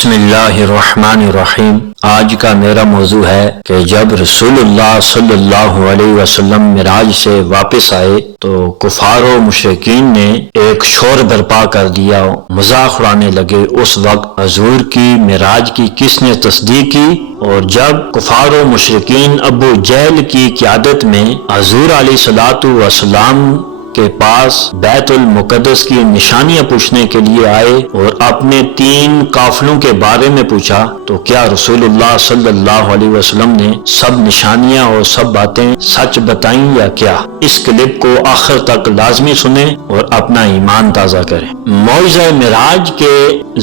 بسم اللہ الرحمن الرحیم۔ آج کا میرا موضوع ہے کہ جب رسول اللہ صلی اللہ علیہ وسلم معراج سے واپس آئے تو کفار و مشرکین نے ایک شور برپا کر دیا، مذاق اڑانے لگے۔ اس وقت حضور کی معراج کی کس نے تصدیق کی؟ اور جب کفار و مشرکین ابو جہل کی قیادت میں حضور علیہ الصلوۃ والسلام کے پاس بیت المقدس کی نشانیاں پوچھنے کے لیے آئے اور اپنے 3 قافلوں کے بارے میں پوچھا، تو کیا رسول اللہ صلی اللہ علیہ وسلم نے سب نشانیاں اور سب باتیں سچ بتائیں یا کیا؟ اس کلپ کو آخر تک لازمی سنیں اور اپنا ایمان تازہ کریں۔ معجزہ معراج کے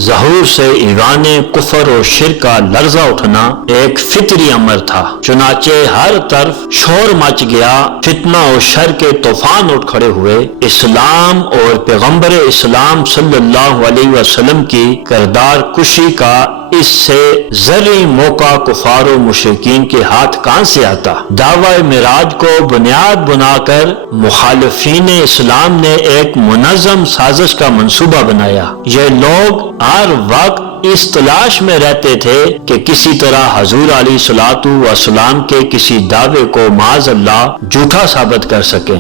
ظہور سے ایوان کفر اور شرک کا لرزہ اٹھنا ایک فطری امر تھا، چنانچہ ہر طرف شور مچ گیا، فتنہ اور شر کے طوفان اٹھ کھڑے ہوئے۔ اسلام اور پیغمبر اسلام صلی اللہ علیہ وسلم کی کردار کشی کا اس سے زرعی موقع کفار و مشرکین کے ہاتھ کہاں سے آتا؟ دعوی معراج کو بنیاد بنا کر مخالفین اسلام نے ایک منظم سازش کا منصوبہ بنایا۔ یہ لوگ ہر وقت اس تلاش میں رہتے تھے کہ کسی طرح حضور علیہ الصلوۃ والسلام کے کسی دعوے کو معاذ اللہ جھوٹا ثابت کر سکیں۔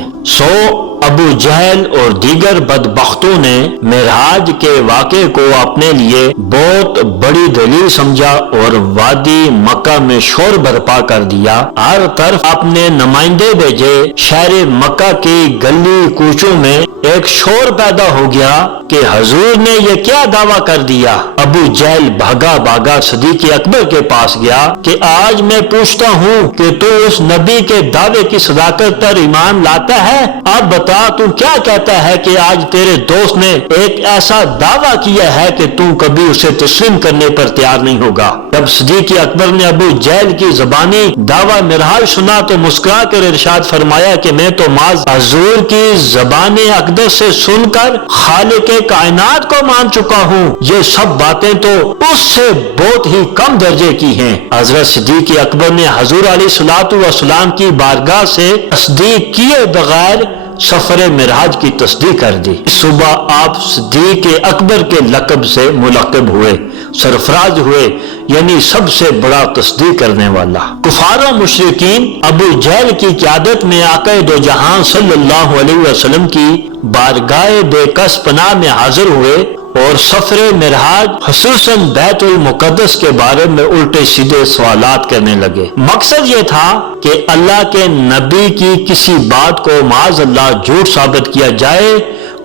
ابو جہل اور دیگر بدبختوں نے معراج کے واقعے کو اپنے لیے بہت بڑی دلیل سمجھا اور وادی مکہ میں شور برپا کر دیا۔ ہر طرف اپنے نمائندے بھیجے۔ شہر مکہ کی گلی کوچوں میں ایک شور پیدا ہو گیا کہ حضور نے یہ کیا دعویٰ کر دیا۔ ابو جہل بھاگا صدیق اکبر کے پاس گیا کہ آج میں پوچھتا ہوں کہ تو اس نبی کے دعوے کی صداقت پر ایمان لاتا ہے؟ اب بتا تو کیا کہتا ہے کہ آج تیرے دوست نے ایک ایسا دعویٰ کیا ہے کہ تو کبھی اسے تسلیم کرنے پر تیار نہیں ہوگا۔ جب صدیق اکبر نے ابو جہل کی زبانی دعویٰ معراج سنا تو مسکرا کر ارشاد فرمایا کہ میں تو معاذ حضور کی زبان اقدس سے سن کر خالق کائنات کو مان چکا ہوں، یہ سب باتیں تو اس سے بہت ہی کم درجے کی ہیں۔ حضرت صدیق اکبر نے حضور علیہ الصلوۃ والسلام کی بارگاہ سے تصدیق کیے بغیر سفر معراج کی تصدیق کر دی۔ صبح آپ صدیق اکبر کے لقب سے ملقب ہوئے، سرفراز ہوئے، یعنی سب سے بڑا تصدیق کرنے والا۔ کفار و مشرکین ابو جہل کی قیادت میں آقا دو جہاں صلی اللہ علیہ وسلم کی بارگاہ بے کس پناہ میں حاضر ہوئے اور سفر معراج خصوصاً بیت المقدس کے بارے میں الٹے سیدھے سوالات کرنے لگے۔ مقصد یہ تھا کہ اللہ کے نبی کی کسی بات کو معاذ اللہ جھوٹ ثابت کیا جائے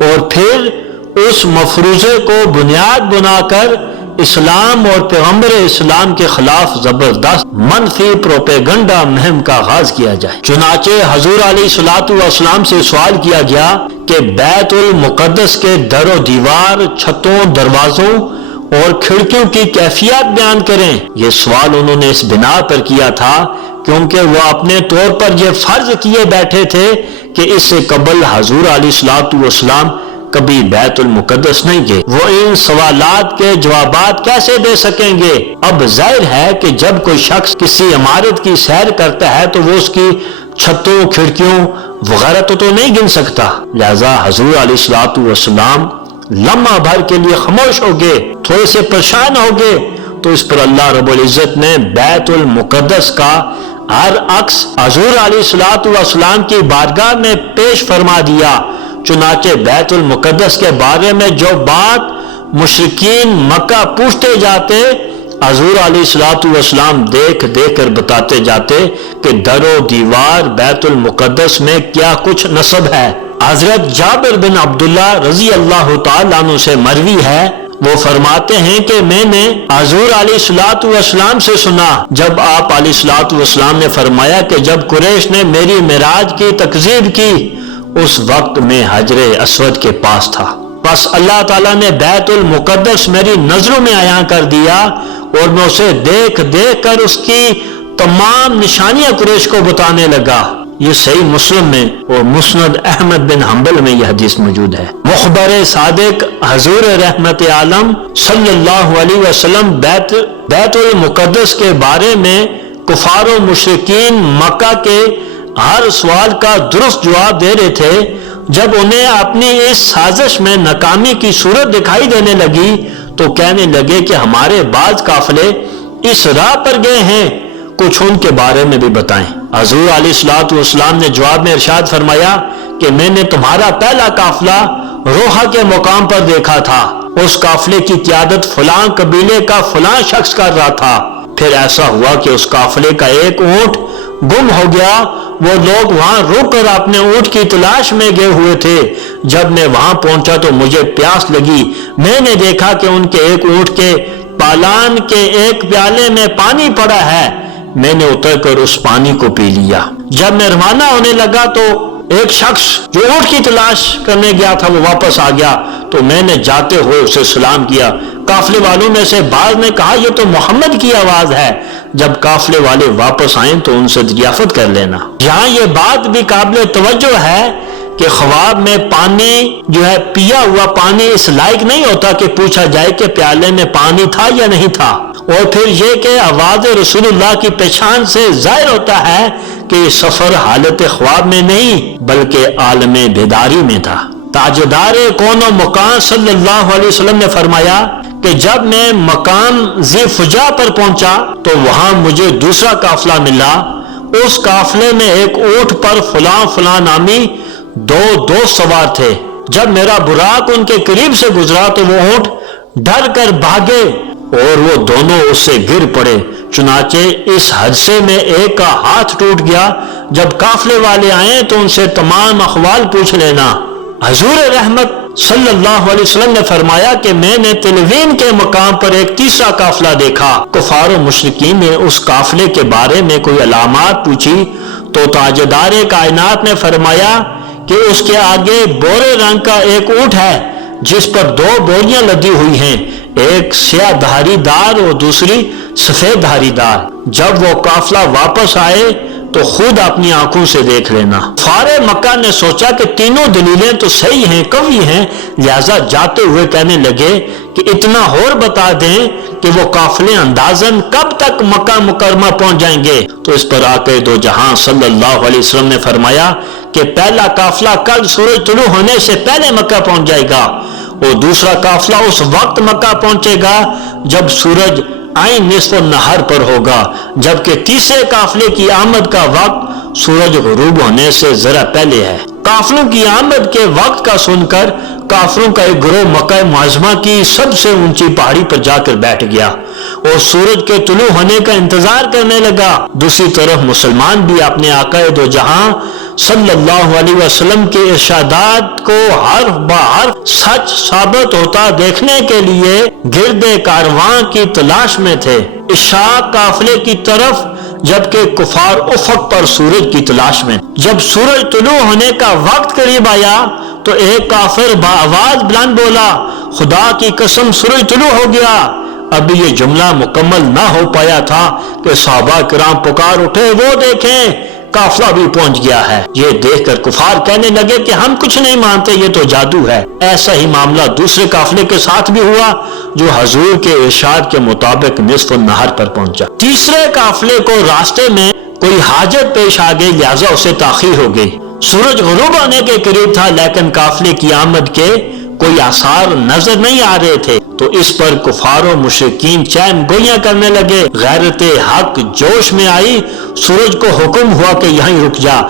اور پھر اس مفروضے کو بنیاد بنا کر اسلام اور پیغمبر اسلام کے خلاف زبردست منفی پروپیگنڈا مہم کا آغاز کیا جائے۔ چنانچہ حضور علیہ الصلوۃ والسلام سے سوال کیا گیا کہ بیت المقدس کے در و دیوار، چھتوں، دروازوں اور کھڑکیوں کی کیفیت بیان کریں۔ یہ سوال انہوں نے اس بنا پر کیا تھا کیونکہ وہ اپنے طور پر یہ فرض کیے بیٹھے تھے کہ اس سے قبل حضور علیہ الصلوۃ والسلام کبھی بیت المقدس نہیں گئے۔ وہ ان سوالات کے جوابات کیسے دے سکیں گے؟ اب ظاہر ہے کہ جب کوئی شخص کسی عمارت کی سیر کرتا ہے تو وہ اس کی چھتوں، کھڑکیوں وغیرہ تو نہیں گن سکتا، لہذا حضور علیہ الصلوۃ والسلام لمحہ بھر کے لیے خاموش ہو گئے، تھوڑے سے پریشان ہو گئے۔ تو اس پر اللہ رب العزت نے بیت المقدس کا ہر عکس حضور علیہ الصلوۃ والسلام کی بارگاہ میں پیش فرما دیا۔ چنانچہ بیت المقدس کے بارے میں جو بات مشرکین مکہ پوچھتے جاتے، حضور علیہ الصلوۃ والسلام دیکھ کر بتاتے جاتے کہ در و دیوار بیت المقدس میں کیا کچھ نصب ہے۔ حضرت جابر بن عبداللہ رضی اللہ تعالیٰ عنہ سے مروی ہے، وہ فرماتے ہیں کہ میں نے حضور علیہ الصلوۃ والسلام سے سنا جب آپ علیہ الصلوۃ والسلام نے فرمایا کہ جب قریش نے میری معراج کی تکذیب کی اس وقت میں حجر اسود کے پاس تھا، بس اللہ تعالیٰ نے بیت المقدس میری نظروں میں عیاں کر دیا اور میں اسے دیکھ کر اس کی تمام نشانیاں قریش کو بتانے لگا۔ یہ صحیح مسلم میں اور مسند احمد بن حنبل میں یہ حدیث موجود ہے۔ مخبر صادق حضور رحمت عالم صلی اللہ علیہ وسلم بیت المقدس کے بارے میں کفار و مشرکین مکہ کے ہر سوال کا درست جواب دے رہے تھے۔ جب انہیں اپنی اس سازش میں ناکامی کی صورت دکھائی دینے لگی تو کہنے لگے کہ ہمارے بعض قافلے اس راہ پر گئے ہیں، کچھ ان کے بارے میں بھی بتائیں۔ حضور علیہ الصلوۃ والسلام نے جواب میں ارشاد فرمایا کہ میں نے تمہارا پہلا قافلہ روحہ کے مقام پر دیکھا تھا، اس قافلے کی قیادت فلاں قبیلے کا فلاں شخص کر رہا تھا۔ پھر ایسا ہوا کہ اس قافلے کا ایک اونٹ گم ہو گیا، وہ لوگ وہاں رک کر اپنے اونٹ کی تلاش میں گئے ہوئے تھے۔ جب میں وہاں پہنچا تو مجھے پیاس لگی، میں نے دیکھا کہ ان کے ایک اونٹ کے پالان کے ایک پیالے میں پانی پڑا ہے، میں نے اتر کر اس پانی کو پی لیا۔ جب میں روانہ ہونے لگا تو ایک شخص جو اونٹ کی تلاش کرنے گیا تھا وہ واپس آ گیا، تو میں نے جاتے ہوئے اسے سلام کیا۔ قافلے والوں میں سے بعض نے کہا یہ تو محمد کی آواز ہے۔ جب قافلے والے واپس آئیں تو ان سے دریافت کر لینا۔ یہاں یہ بات بھی قابل توجہ ہے کہ خواب میں پانی جو ہے، پیا ہوا پانی اس لائق نہیں ہوتا کہ پوچھا جائے کہ پیالے میں پانی تھا یا نہیں تھا، اور پھر یہ کہ آواز رسول اللہ کی پہچان سے ظاہر ہوتا ہے کہ یہ سفر حالت خواب میں نہیں بلکہ عالم بیداری میں تھا۔ تاجدار کون و مکان صلی اللہ علیہ وسلم نے فرمایا کہ جب میں مقام ذی فجا پر پہنچا تو وہاں مجھے دوسرا قافلہ ملا، اس قافلے میں ایک اونٹ پر فلاں فلاں نامی دو دوست سوار تھے۔ جب میرا براق ان کے قریب سے گزرا تو وہ اونٹ ڈر کر بھاگے اور وہ دونوں اس سے گر پڑے، چنانچہ اس حادثے میں ایک کا ہاتھ ٹوٹ گیا۔ جب قافلے والے آئیں تو ان سے تمام احوال پوچھ لینا۔ حضور رحمت صلی اللہ علیہ وسلم نے فرمایا کہ میں نے تلوین کے مقام پر ایک تیسرا قافلہ دیکھا۔ کفار و مشرکین نے اس قافلے کے بارے میں کوئی علامات پوچھی تو تاجدار کائنات نے فرمایا کہ اس کے آگے بورے رنگ کا ایک اونٹ ہے جس پر دو بوریاں لدی ہوئی ہیں، ایک سیاہ دھاری دار اور دوسری سفید دھاری دار۔ جب وہ قافلہ واپس آئے تو خود اپنی آنکھوں سے دیکھ لینا۔ کفار مکہ نے سوچا کہ تینوں دلیلیں تو صحیح ہیں، قوی ہیں، لہذا جاتے ہوئے کہنے لگے کہ اتنا اور بتا دیں کہ وہ قافلے اندازاً کب تک مکہ مکرمہ پہنچ جائیں گے۔ تو اس پر آقا دو جہاں صلی اللہ علیہ وسلم نے فرمایا کہ پہلا قافلہ کل سورج طلوع ہونے سے پہلے مکہ پہنچ جائے گا، اور دوسرا قافلہ اس وقت مکہ پہنچے گا جب سورج عین نصف النہار پر ہوگا، جبکہ تیسرے قافلے کی آمد کا وقت سورج غروب ہونے سے ذرا پہلے ہے۔ قافلوں کی آمد کے وقت کا سن کر کافروں کا ایک گروہ مکہ معظمہ کی سب سے اونچی پہاڑی پر جا کر بیٹھ گیا اور سورج کے طلوع ہونے کا انتظار کرنے لگا۔ دوسری طرف مسلمان بھی اپنے آقا دو جہاں صلی اللہ علیہ وسلم کے ارشادات کو حرف بحرف سچ ثابت ہوتا دیکھنے کے لیے گرد کارواں کی تلاش میں تھے، اشاق قافلے کی طرف، جبکہ کفار افق پر سورج کی تلاش میں۔ جب سورج طلوع ہونے کا وقت قریب آیا تو ایک کافر بآواز بلند بولا، خدا کی قسم سورج طلوع ہو گیا۔ ابھی یہ جملہ مکمل نہ ہو پایا تھا کہ صحابہ کرام پکار اٹھے، وہ دیکھیں قافلہ بھی پہنچ گیا ہے۔ یہ دیکھ کر کفار کہنے لگے کہ ہم کچھ نہیں مانتے، یہ تو جادو ہے۔ ایسا ہی معاملہ دوسرے قافلے کے ساتھ بھی ہوا جو حضور کے ارشاد کے مطابق نصف النہار پر پہنچا۔ تیسرے قافلے کو راستے میں کوئی حاجت پیش آ گئی، لہذا اسے تاخیر ہو گئی۔ سورج غروب ہونے کے قریب تھا لیکن قافلے کی آمد کے کوئی آثار نظر نہیں آ رہے تھے، تو اس پر کفار و مشرکین چہم گوئیاں کرنے لگے۔ غیرت حق جوش میں آئی، سورج کو حکم ہوا کہ یہیں رک جا،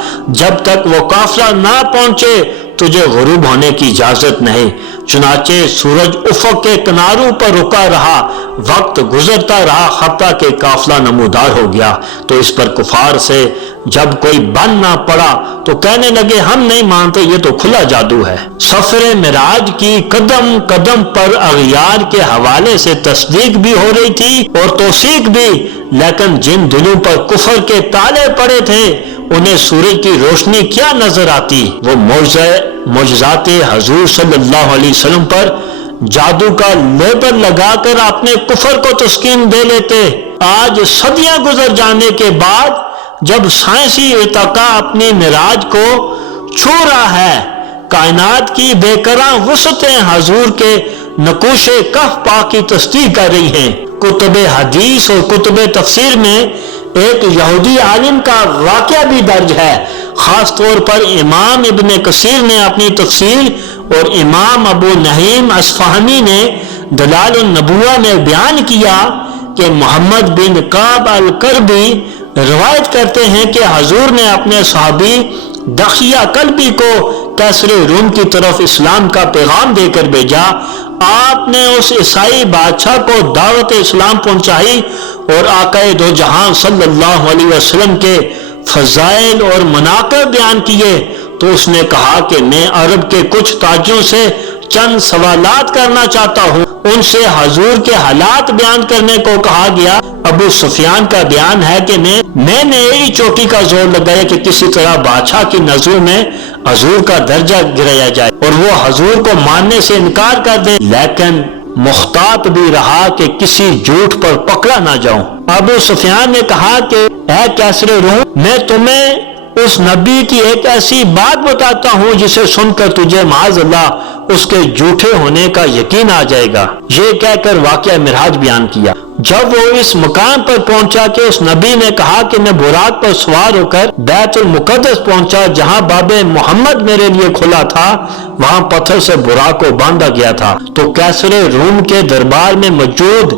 جب تک وہ قافلہ نہ پہنچے تجھے غروب ہونے کی اجازت نہیں۔ چنانچہ سورج افق کے کناروں پر رکا رہا، وقت گزرتا رہا، حتیٰ کہ قافلہ نمودار ہو گیا۔ تو اس پر کفار سے جب کوئی بن نہ پڑا تو کہنے لگے ہم نہیں مانتے، یہ تو کھلا جادو ہے۔ سفر معراج کی قدم قدم پر اغیار کے حوالے سے تصدیق بھی ہو رہی تھی اور توثیق بھی، لیکن جن دلوں پر کفر کے تالے پڑے تھے انہیں سورج کی روشنی کیا نظر آتی؟ وہ معجزات حضور صلی اللہ علیہ وسلم پر جادو کا لیبل لگا کر اپنے کفر کو تسکین دے لیتے۔ آج صدیاں گزر جانے کے بعد جب سائنسی ارتقاء اپنی معراج کو چھو رہا ہے، کائنات کی بے کراں وسعتیں حضور کے نقوش کہف پاک کی تصدیق کر رہی ہیں۔ کتب حدیث اور کتب تفسیر میں ایک یہودی عالم کا واقعہ بھی درج ہے۔ خاص طور پر امام ابن کثیر نے اپنی تفسیر اور امام ابو نعیم اصفہانی نے دلال النبوہ میں بیان کیا کہ محمد بن کعب الکربی روایت کرتے ہیں کہ حضور نے اپنے صحابی دخیہ کلبی کو کیسر روم کی طرف اسلام کا پیغام دے کر بھیجا۔ آپ نے اس عیسائی بادشاہ کو دعوت اسلام پہنچائی اور آقا دو جہاں صلی اللہ علیہ وسلم کے فضائل اور مناقب بیان کیے تو اس نے کہا کہ میں عرب کے کچھ تاجروں سے چند سوالات کرنا چاہتا ہوں۔ ان سے حضور کے حالات بیان کرنے کو کہا گیا۔ ابو سفیان کا بیان ہے کہ میں نے یہی چوکی کا زور لگایا کہ کسی طرح بادشاہ کی نظروں میں حضور کا درجہ گرایا جائے اور وہ حضور کو ماننے سے انکار کر دے، لیکن محتاط بھی رہا کہ کسی جھوٹ پر پکڑا نہ جاؤں۔ ابو سفیان نے کہا کہ اے کیسر روم، میں تمہیں اس نبی کی ایک ایسی بات بتاتا ہوں جسے سن کر تجھے معاذ اللہ اس کے جھوٹے ہونے کا یقین آ جائے گا۔ یہ کہہ کر واقعہ معراج بیان کیا۔ جب وہ اس مقام پر پہنچا کہ اس نبی نے کہا کہ میں براق پر سوار ہو کر بیت المقدس پہنچا جہاں باب محمد میرے لیے کھلا تھا، وہاں پتھر سے براق کو باندھا گیا تھا، تو کیسر روم کے دربار میں موجود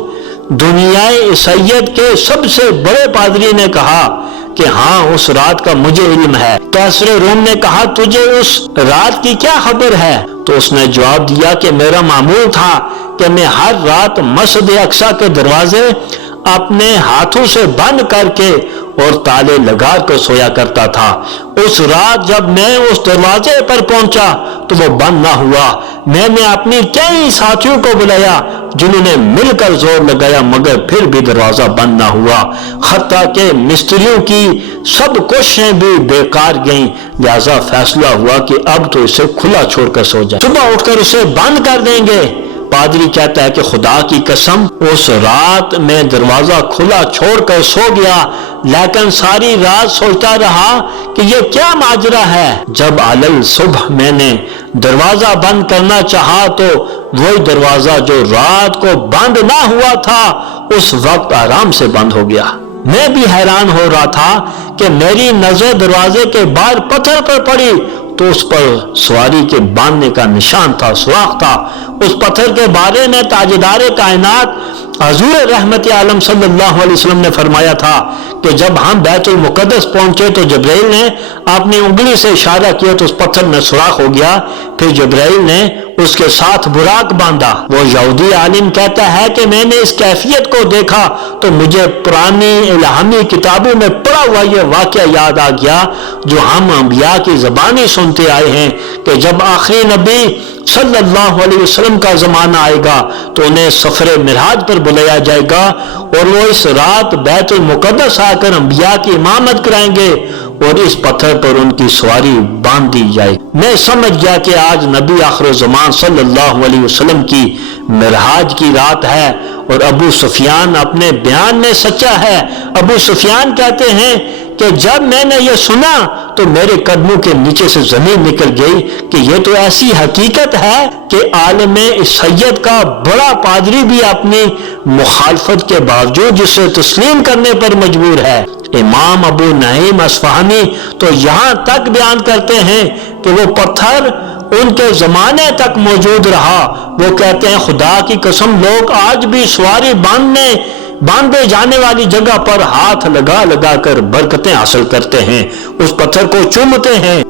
دنیائے عیسائیت کے سب سے بڑے پادری نے کہا کہ ہاں اس رات کا مجھے علم ہے۔ کیسر روم نے کہا تجھے اس رات کی کیا خبر ہے؟ تو اس نے جواب دیا کہ میرا معمول تھا کہ میں ہر رات مسجد اقصی کے دروازے اپنے ہاتھوں سے بند کر کے اور تالے لگا کر سویا کرتا تھا۔ اس رات جب میں اس دروازے پر پہنچا تو وہ بند نہ ہوا۔ میں نے اپنی کئی ساتھیوں کو بلایا جنہوں نے مل کر زور لگایا مگر پھر بھی دروازہ بند نہ ہوا، حتیٰ کہ مستریوں کی سب کوششیں بھی بیکار گئیں، لہذا فیصلہ ہوا کہ اب تو اسے کھلا چھوڑ کر سو جائے، صبح اٹھ کر اسے بند کر دیں گے۔ پادری کہتا ہے کہ خدا کی قسم اس رات میں دروازہ کھلا چھوڑ کر سو گیا، لیکن ساری رات سوچتا رہا کہ یہ کیا ماجرا ہے۔ جب علل صبح میں نے دروازہ بند کرنا چاہا تو وہی دروازہ جو رات کو بند نہ ہوا تھا اس وقت آرام سے بند ہو گیا۔ میں بھی حیران ہو رہا تھا کہ میری نظر دروازے کے باہر پتھر پر پڑی تو اس پر سواری کے باندھنے کا نشان تھا، سوراخ تھا۔ اس پتھر کے بارے میں تاجدار کائنات حضور رحمت عالم صلی اللہ علیہ وسلم نے فرمایا تھا کہ جب ہم بیت المقدس پہنچے تو جبرائیل نے اپنی انگلی سے اشارہ کیا تو اس پتھر میں سوراخ ہو گیا، پھر جبرائیل نے اس کے ساتھ براق باندھا۔ وہ یہودی عالم کہتا ہے کہ میں نے اس کیفیت کو دیکھا تو مجھے پرانی الہامی کتابوں میں پڑھا ہوا یہ واقعہ یاد آ گیا جو ہم انبیاء کی زبانی سنتے آئے ہیں کہ جب آخری نبی صلی اللہ علیہ وسلم کا زمانہ آئے گا تو انہیں سفر معراج پر بلایا جائے گا اور وہ اس رات بیت المقدس آ کر انبیاء کی امامت کرائیں گے اور اس پتھر پر ان کی سواری باندھ دی جائے۔ میں سمجھ گیا کہ آج نبی آخر زمان صلی اللہ علیہ وسلم کی معراج کی رات ہے اور ابو سفیان اپنے بیان میں سچا ہے۔ ابو سفیان کہتے ہیں کہ جب میں نے یہ سنا تو میرے قدموں کے نیچے سے زمین نکل گئی کہ یہ تو ایسی حقیقت ہے کہ عالم عیسائیت کا بڑا پادری بھی اپنی مخالفت کے باوجود جسے تسلیم کرنے پر مجبور ہے۔ امام ابو نعیم اصفہانی تو یہاں تک بیان کرتے ہیں کہ وہ پتھر ان کے زمانے تک موجود رہا۔ وہ کہتے ہیں خدا کی قسم لوگ آج بھی سواری باندھے جانے والی جگہ پر ہاتھ لگا لگا کر برکتیں حاصل کرتے ہیں، اس پتھر کو چومتے ہیں